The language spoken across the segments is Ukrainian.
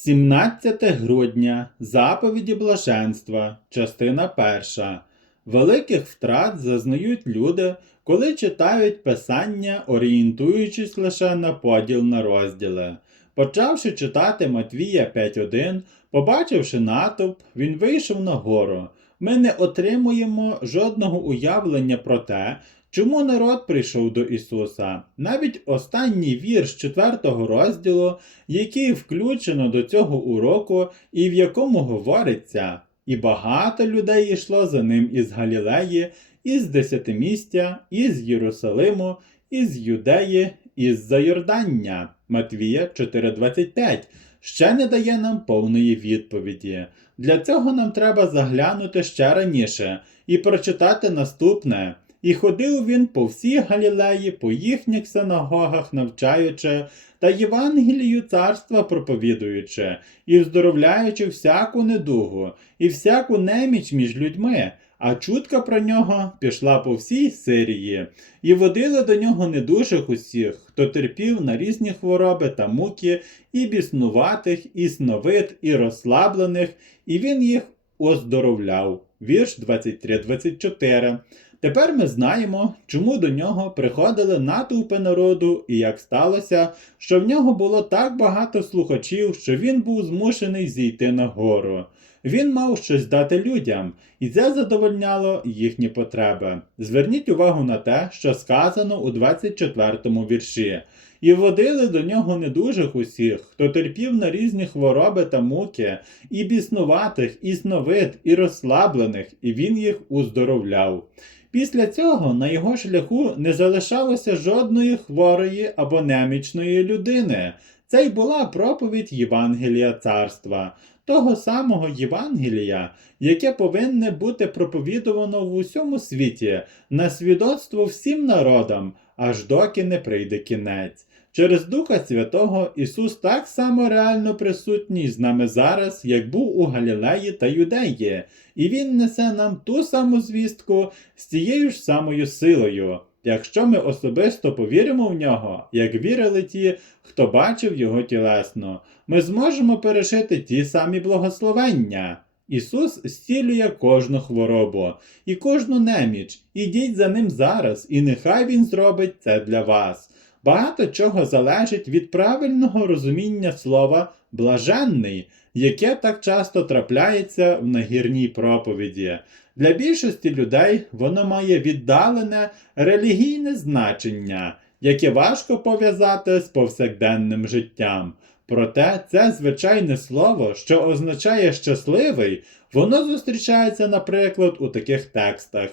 17 грудня Заповіді блаженства, частина перша. Великих втрат зазнають люди, коли читають писання, орієнтуючись лише на поділ на розділи. Почавши читати Матвія 5.1, побачивши натовп, він вийшов на гору. Ми не отримуємо жодного уявлення про те, чому народ прийшов до Ісуса. Навіть останній вірш 4 розділу який включено до цього уроку, і в якому говориться, і багато людей йшло за ним із Галілеї, із Десятимістя, із Єрусалиму, із Юдеї, із Зайордання. Матвія 4.25 ще не дає нам повної відповіді. Для цього нам треба заглянути ще раніше і прочитати наступне. І ходив він по всій Галілеї, по їхніх синагогах, навчаючи та Євангелію царства проповідуючи, і вздоровляючи всяку недугу, і всяку неміч між людьми, а чутка про нього пішла по всій Сирії, і водили до нього недужих усіх, хто терпів на різні хвороби та муки, і біснуватих, і сновид, і розслаблених, і він їх оздоровляв. Вірш 23-24. Тепер ми знаємо, чому до нього приходили натовпи народу, і як сталося, що в нього було так багато слухачів, що він був змушений зійти на гору. Він мав щось дати людям, і це задовольняло їхні потреби. Зверніть увагу на те, що сказано у 24-му вірші. І водили до нього недужих усіх, хто терпів на різні хвороби та муки, і біснуватих, і сновид, і розслаблених, і він їх уздоровляв. Після цього на його шляху не залишалося жодної хворої або немічної людини. Це й була проповідь Євангелія царства, того самого Євангелія, яке повинне бути проповідувано в усьому світі на свідоцтво всім народам, аж доки не прийде кінець. Через Духа Святого Ісус так само реально присутній з нами зараз, як був у Галілеї та Юдеї, і Він несе нам ту саму звістку з тією ж самою силою, якщо ми особисто повіримо в нього, як вірили ті, хто бачив його тілесно, ми зможемо пережити ті самі благословення. Ісус зцілює кожну хворобу і кожну неміч. Ідіть за ним зараз, і нехай Він зробить це для вас. Багато чого залежить від правильного розуміння слова блаженний, яке так часто трапляється в нагірній проповіді. Для більшості людей воно має віддалене релігійне значення, яке важко пов'язати з повсякденним життям. Проте це звичайне слово, що означає щасливий, воно зустрічається, наприклад, у таких текстах.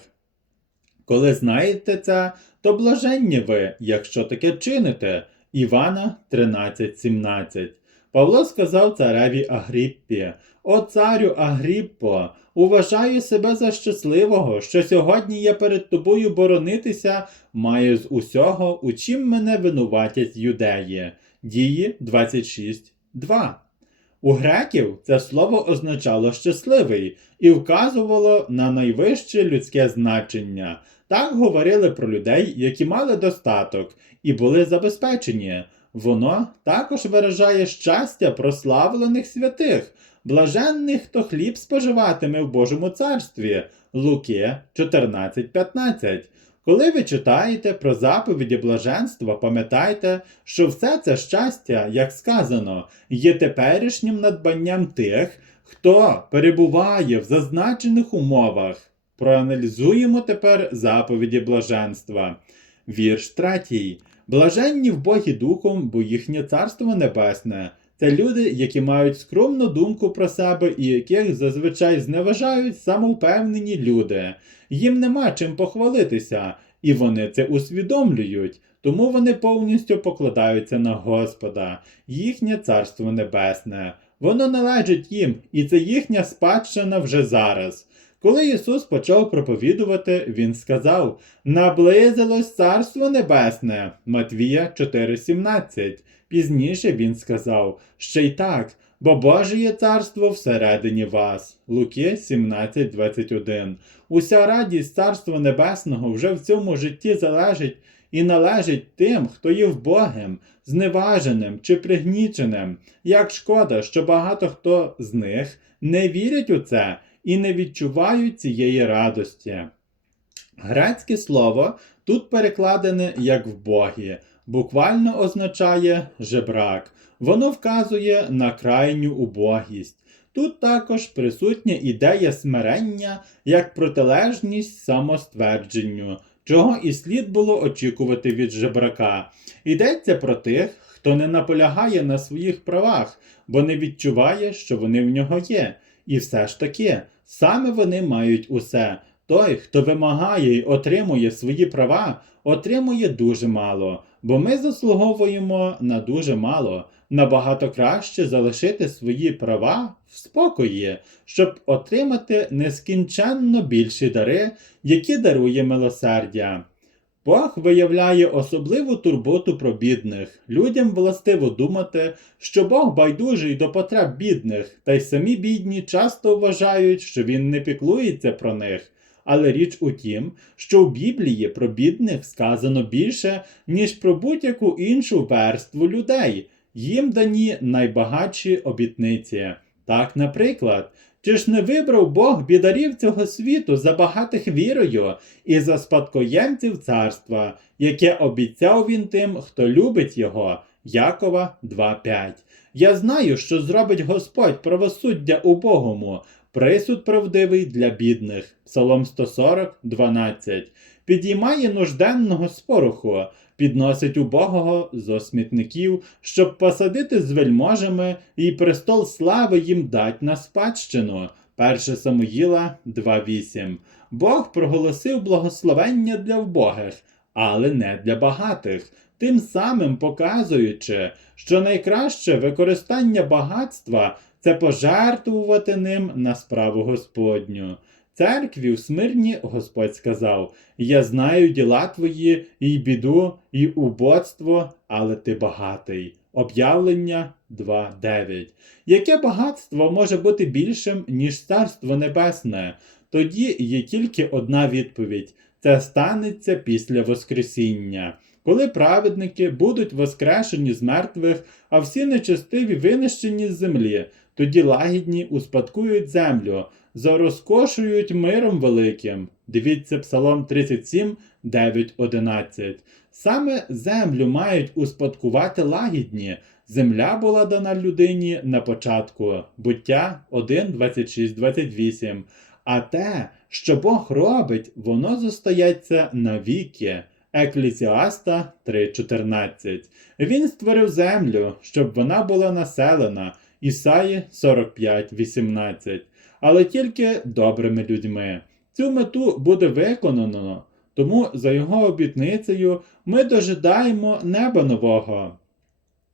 Коли знаєте це, то блаженні ви, якщо таке чините. Івана 13:17. Павло сказав цареві Агріппі: О царю Агріппо, уважаю себе за щасливого, що сьогодні я перед тобою боронитися маю з усього, у чим мене винуватять юдеї. Дії 26.2. У греків це слово означало щасливий і вказувало на найвище людське значення. Так говорили про людей, які мали достаток і були забезпечені. Воно також виражає щастя прославлених святих, блаженних, хто хліб споживатиме в Божому царстві. Луки 14.15. Коли ви читаєте про заповіді блаженства, пам'ятайте, що все це щастя, як сказано, є теперішнім надбанням тих, хто перебуває в зазначених умовах. Проаналізуємо тепер заповіді блаженства. Вірш третій. Блаженні в Богі Духом, бо їхнє царство небесне. Це люди, які мають скромну думку про себе і яких зазвичай зневажають самовпевнені люди. Їм нема чим похвалитися, і вони це усвідомлюють, тому вони повністю покладаються на Господа, їхнє царство небесне. Воно належить їм, і це їхня спадщина вже зараз. Коли Ісус почав проповідувати, Він сказав: Наблизилось Царство Небесне Матвія 4,17. Пізніше Він сказав, ще й так, бо Божє царство всередині вас. Луки 17,21. Уся радість Царства Небесного вже в цьому житті залежить і належить тим, хто є вбогим, зневаженим чи пригніченим. Як шкода, що багато хто з них не вірять у це і не відчувають цієї радості. Грецьке слово тут перекладене як вбогі, буквально означає жебрак. Воно вказує на крайню убогість. Тут також присутня ідея смирення як протилежність самоствердженню, чого і слід було очікувати від жебрака. Йдеться про тих, хто не наполягає на своїх правах, бо не відчуває, що вони в нього є. І все ж таки, саме вони мають усе. Той, хто вимагає і отримує свої права, отримує дуже мало, бо ми заслуговуємо на дуже мало. Набагато краще залишити свої права в спокої, щоб отримати нескінченно більші дари, які дарує милосердя. Бог виявляє особливу турботу про бідних. Людям властиво думати, що Бог байдужий до потреб бідних, та й самі бідні часто вважають, що він не піклується про них. Але річ у тім, що в Біблії про бідних сказано більше, ніж про будь-яку іншу верству людей. Їм дані найбагатші обітниці. Так, наприклад, чи ж не вибрав Бог бідарів цього світу за багатих вірою і за спадкоємців царства, яке обіцяв він тим, хто любить його? Якова 2.5. Я знаю, що зробить Господь правосуддя убогому, присуд правдивий для бідних. Псалом 140, 12. Підіймає нужденного з пороху, підносить убогого зо смітників, щоб посадити з вельможами і престол слави їм дать на спадщину. 1 Самуїла 2.8. Бог проголосив благословення для вбогих, але не для багатих, тим самим показуючи, що найкраще використання багатства це пожертвувати ним на справу Господню. Церкві в Смирні Господь сказав: Я знаю діла твої, і біду, і убоцтво, але ти багатий. Об'явлення 2.9. Яке багатство може бути більшим, ніж Царство Небесне? Тоді є тільки одна відповідь: це станеться після Воскресіння. Коли праведники будуть воскрешені з мертвих, а всі нечестиві винищені з землі, тоді лагідні успадкують землю, зарозкошують миром великим. Дивіться Псалом 37, 9, 11. Саме землю мають успадкувати лагідні. Земля була дана людині на початку, буття 1, 26, 28. А те, що Бог робить, воно зостається навіки. Еклісіаста 3.14. Він створив землю, щоб вона була населена. Ісаї 45.18. Але тільки добрими людьми. Цю мету буде виконано, тому за його обітницею ми дожидаємо неба нового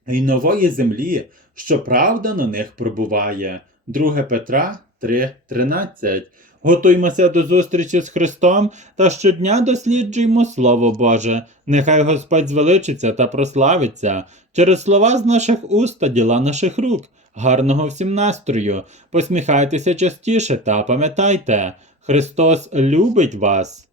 і нової землі, що правда на них пробуває. 2 Петра 3.13. Готуймося до зустрічі з Христом та щодня досліджуємо Слово Боже. Нехай Господь звеличиться та прославиться через слова з наших уст та діла наших рук. Гарного всім настрою! Посміхайтеся частіше та пам'ятайте, Христос любить вас!